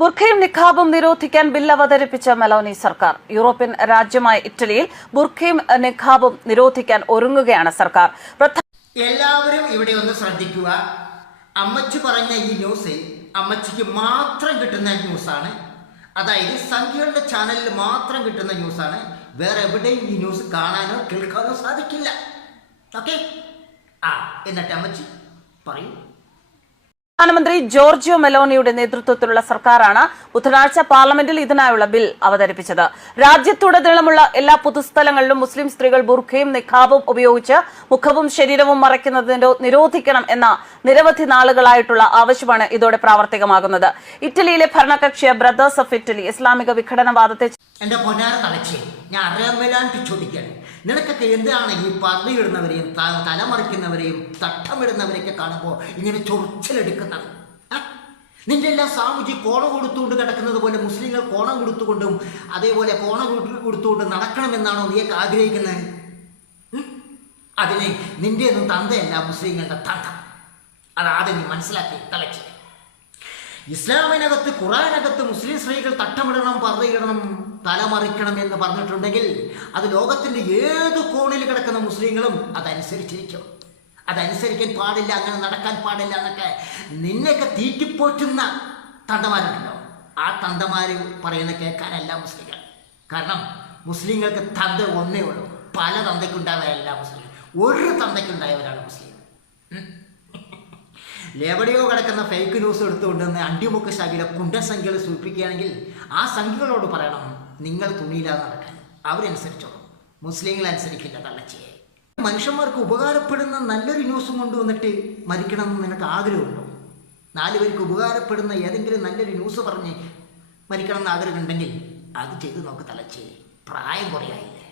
ബുർഖയും നിഖാബും നിരോധിക്കാൻ ബിൽ അവതരിപ്പിച്ച മെലോനി സർക്കാർ. യൂറോപ്യൻ രാജ്യമായ ഇറ്റലിയിൽ ബുർഖയും നിഖാബും നിരോധിക്കാൻ ഒരുങ്ങുകയാണ് സർക്കാർ. എല്ലാവരും ഇവിടെ ഒന്ന് ശ്രദ്ധിക്കുക. അമ്മച്ചു പറഞ്ഞ ഈ ന്യൂസ് അമ്മച്ചിക്ക് മാത്രം കിട്ടുന്ന ന്യൂസാണ്. അതായത് സംഖ്യകളുടെ ചാനലിൽ മാത്രം കിട്ടുന്ന ന്യൂസാണ്. വേറെ എവിടെയും ഈ ന്യൂസ് കാണാനോ കേൾക്കാനോ സാധിക്കില്ല. ഓക്കെ? ആ എന്നിട്ട് അമ്മച്ചി പറയൂ. പ്രധാനമന്ത്രി ജോർജിയോ മെലോണിയുടെ നേതൃത്വത്തിലുള്ള സർക്കാരാണ് ബുധനാഴ്ച പാർലമെന്റിൽ ഇതിനായുള്ള ബിൽ അവതരിപ്പിച്ചത്. രാജ്യത്തുടനീളമുള്ള എല്ലാ പൊതുസ്ഥലങ്ങളിലും മുസ്ലിം സ്ത്രീകൾ ബുർഖയും നിഖാബും ഉപയോഗിച്ച് മുഖവും ശരീരവും മറയ്ക്കുന്നത് നിരോധിക്കണം എന്ന നിരവധി നാളുകളായിട്ടുള്ള ആവശ്യമാണ് ഇതോടെ പ്രാവർത്തികമാകുന്നത്. ഇറ്റലിയിലെ ഭരണകക്ഷിയ ബ്രദേഴ്സ് ഓഫ് ഇറ്റലി ഇസ്ലാമിക വിഘടനവാദത്തെ എന്റെ പൊന്നാര തലച്ചേ ഞാൻ അറിയാൻ മേലാണ്ട് ചോദിക്കുകയാണ് നിനക്കൊക്കെ എന്താണ് ഈ പറഞ്ഞിടുന്നവരെയും തലമറിക്കുന്നവരെയും തട്ടമിടുന്നവരെയൊക്കെ കാണുമ്പോൾ ഇങ്ങനെ ചൊറിച്ചിലെടുക്കുന്നത്? നിന്റെ എല്ലാം സാമൂഹ്യ കോണം കൊടുത്തുകൊണ്ട് കിടക്കുന്നത് പോലെ മുസ്ലിങ്ങൾ കോണം കൊടുത്തുകൊണ്ടും അതേപോലെ കോണം കൊടുത്തുകൊണ്ടും നടക്കണമെന്നാണോ നീയൊക്കെ ആഗ്രഹിക്കുന്നത്? അതിന് നിന്റെ ഒന്നും തന്തയല്ല മുസ്ലിങ്ങളുടെ തന്ത. അതാദ്യം നീ മനസ്സിലാക്കി തലച്ചേ. ഇസ്ലാമിനകത്ത് ഖുറാനകത്ത് മുസ്ലിം സ്ത്രീകൾ തട്ടമിടണം പറയിടണം തലമറിക്കണം എന്ന് പറഞ്ഞിട്ടുണ്ടെങ്കിൽ അത് ലോകത്തിന്റെ ഏത് കോണിൽ കിടക്കുന്ന മുസ്ലിങ്ങളും അതനുസരിച്ചിരിക്കും. അതനുസരിക്കാൻ പാടില്ല അങ്ങനെ നടക്കാൻ പാടില്ല എന്നൊക്കെ നിന്നെയൊക്കെ തീറ്റിപ്പോറ്റുന്ന തന്തമാരുണ്ടല്ലോ. ആ തണ്ടമാർ പറയുന്ന കേൾക്കാനല്ല മുസ്ലിങ്ങൾ. കാരണം മുസ്ലിങ്ങൾക്ക് തന്ത ഒന്നേ ഉള്ളൂ. പല തന്തയ്ക്കുണ്ടായവരല്ല മുസ്ലിം ഒരു തന്തയ്ക്കുണ്ടായവരാണ് മുസ്ലിം എവിടെയോ കിടക്കുന്ന ഫേക്ക് ന്യൂസ് എടുത്തുകൊണ്ടുവന്ന് അണ്ടിമുക്ക ശാഖയുടെ കുണ്ടസംഖ്യകൾ സൂചിപ്പിക്കുകയാണെങ്കിൽ ആ സംഖ്യകളോട് പറയണം നിങ്ങൾ തുണിയില്ലാതെ നടക്കാൻ. അവരനുസരിച്ചോളും. മുസ്ലിങ്ങൾ അനുസരിക്കില്ല തള്ളച്ചയെ. മനുഷ്യന്മാർക്ക് ഉപകാരപ്പെടുന്ന നല്ലൊരു ന്യൂസും കൊണ്ടുവന്നിട്ട് മരിക്കണം എന്ന് നിനക്ക് ആഗ്രഹമുണ്ടോ? നാല് പേർക്ക് ഉപകാരപ്പെടുന്ന ഏതെങ്കിലും നല്ലൊരു ന്യൂസ് പറഞ്ഞ് മരിക്കണം എന്ന് ആഗ്രഹമുണ്ടെങ്കിൽ അത് ചെയ്ത് നോക്ക് തലച്ചേ പ്രായം കുറയായില്ലേ?